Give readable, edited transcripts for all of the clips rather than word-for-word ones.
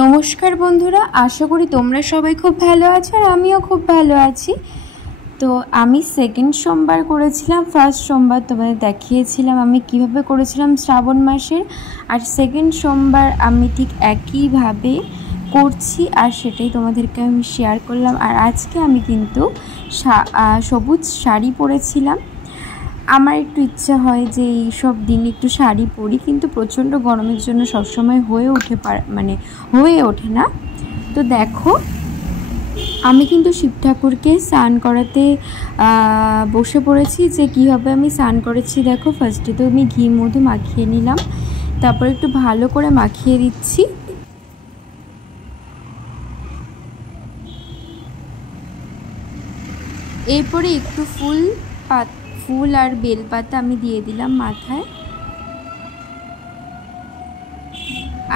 নমস্কার বন্ধুরা, আশা করি তোমরা সবাই খুব ভালো আছো আর আমিও খুব ভালো আছি। তো আমি সেকেন্ড সোমবার করেছিলাম, ফার্স্ট সোমবার তোমাদের দেখিয়েছিলাম আমি কিভাবে করেছিলাম শ্রাবণ মাসের, আর সেকেন্ড সোমবার আমি ঠিক একইভাবে করছি আর সেটাই তোমাদেরকে আমি শেয়ার করলাম। আর আজকে আমি কিন্তু সবুজ শাড়ি পরেছিলাম। আমার একটু ইচ্ছা হয় যে এই সব দিন একটু শাড়ি পরি, কিন্তু প্রচণ্ড গরমের জন্য সবসময় হয়ে ওঠে না। তো দেখো, আমি কিন্তু শিব ঠাকুরকে স্নান করাতে বসে পড়েছি। যে কীভাবে আমি স্নান করেছি দেখো, ফার্স্টে তো আমি ঘি মধু মাখিয়ে নিলাম, তারপর একটু ভালো করে মাখিয়ে দিচ্ছি। এরপরে একটু ফুল আর বেলপাতা আমি দিয়ে দিলাম মাথায়,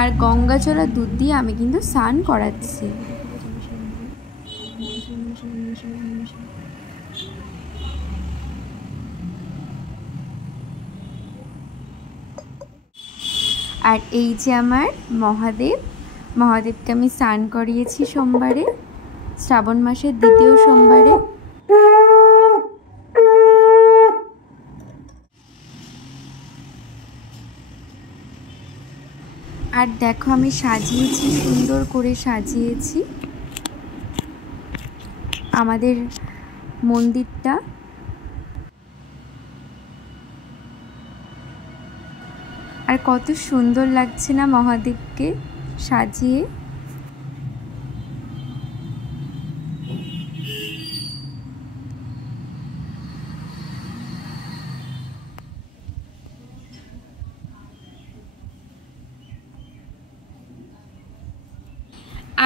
আর গঙ্গাজল আর দুধ দিয়ে আমি কিন্তু স্নান করাচ্ছি। আর এই যে আমার মহাদেবকে আমি স্নান করিয়েছি সোমবারে, শ্রাবণ মাসের দ্বিতীয় সোমবারে। আর দেখো আমি সাজিয়েছি, সুন্দর করে সাজিয়েছি আমাদের মন্দিরটা। আর কত সুন্দর লাগছে না মহাদেবকে সাজিয়ে।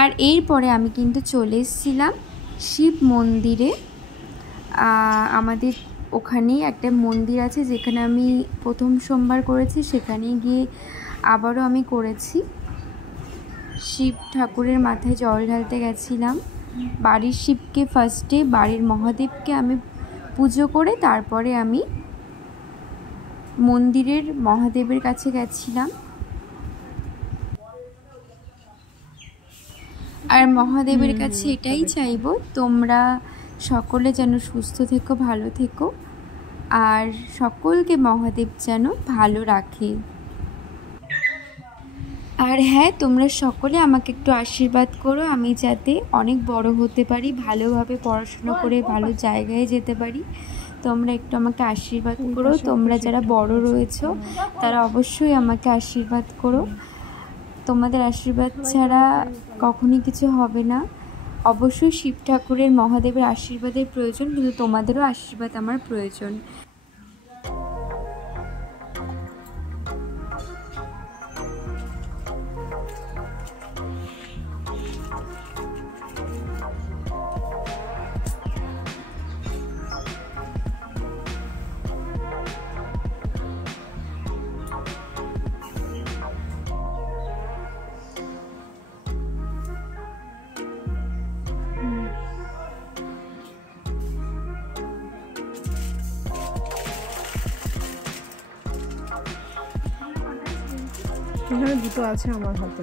আর এরপরে আমি কিন্তু চলে এসেছিলাম শিব মন্দিরে। আমাদের ওখানেই একটা মন্দির আছে যেখানে আমি প্রথম সোমবার করেছি, সেখানে গিয়ে আবারও আমি করেছি। শিব ঠাকুরের মাথায় জল ঢালতে গেছিলাম। বাড়ির শিবকে ফার্স্টে, বাড়ির মহাদেবকে আমি পুজো করে তারপরে আমি মন্দিরের মহাদেবের কাছে গেছিলাম। আর মহাদেবের কাছে এটাই চাইবো, তোমরা সকলে যেন সুস্থ থেকো, ভালো থেকো, আর সকলকে মহাদেব যেন ভালো রাখে। আর হ্যাঁ, তোমরা সকলে আমাকে একটু আশীর্বাদ করো, আমি যাতে অনেক বড় হতে পারি, ভালোভাবে পড়াশুনো করে ভালো জায়গায় যেতে পারি। তোমরা একটু আমাকে আশীর্বাদ করো। তোমরা যারা বড় রয়েছো তারা অবশ্যই আমাকে আশীর্বাদ করো। তোমাদের আশীর্বাদ ছাড়া কখনই কিছু হবে না। অবশ্যই শিব ঠাকুরের, মহাদেবের আশীর্বাদের প্রয়োজন, কিন্তু তোমাদেরও আশীর্বাদ আমার প্রয়োজন। এখানে দুটো আছে আমার হাতে।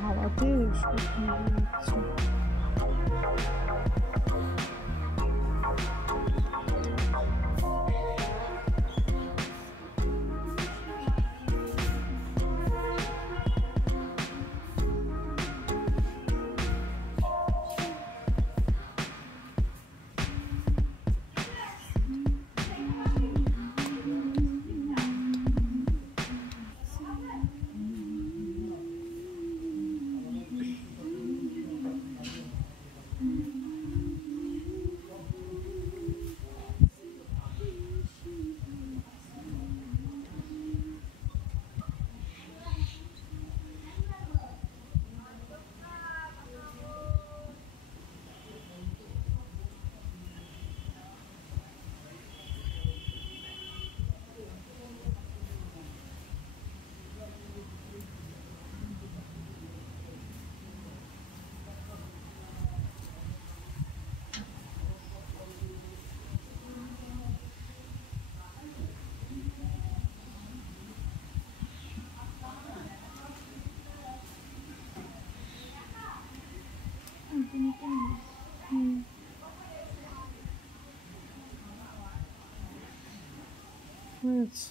হাওয়াতে হয়েছে।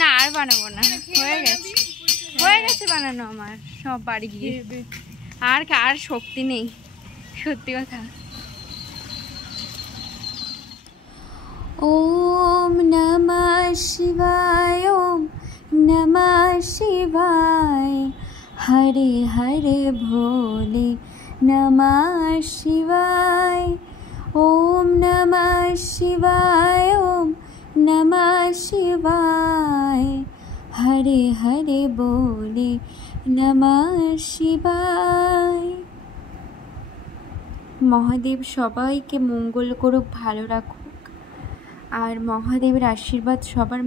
না আর বানাবো না, হয়ে গেছে বানানো আমার সব বাড়ি গিয়ে। আর আর শক্তি নেই, সত্যি কথা। ওম নমঃ শিবায়, ওম নমঃ শিবায়, হরে হরে ভোলে নমঃ শিবায়। ওম নমঃ শিবায়, ওম নমঃ শিবায়, হরে হরে বলে নমঃ শিবায়। মহাদেব সবাইকে মঙ্গল করুক, ভালো রাখুক, আর মহাদেবের আশীর্বাদ সবার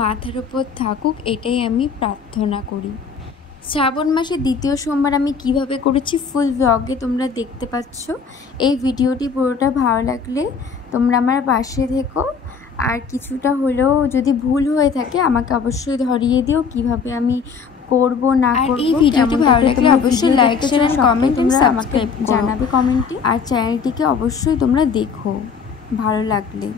মাথার উপর থাকুক, এটাই আমি প্রার্থনা করি। শ্রাবণ মাসের দ্বিতীয় সোমবার আমি কিভাবে করেছি ফুল ব্লগে তোমরা দেখতে পাচ্ছ। এই ভিডিওটি পুরোটা ভালো লাগলে তোমরা আমার পাশে থেকো, আর কিছুটা হলেও যদি ভুল হয়ে থাকে আমাকে অবশ্যই ধরিয়ে দিও কিভাবে আমি করব না করব। এই ভিডিওটি ভালো লাগলে অবশ্যই লাইক শেয়ার এন্ড কমেন্ট তোমরা আমাকে জানাবে কমেন্টে, আর চ্যানেলটিকে অবশ্যই তোমরা দেখো ভালো লাগলে।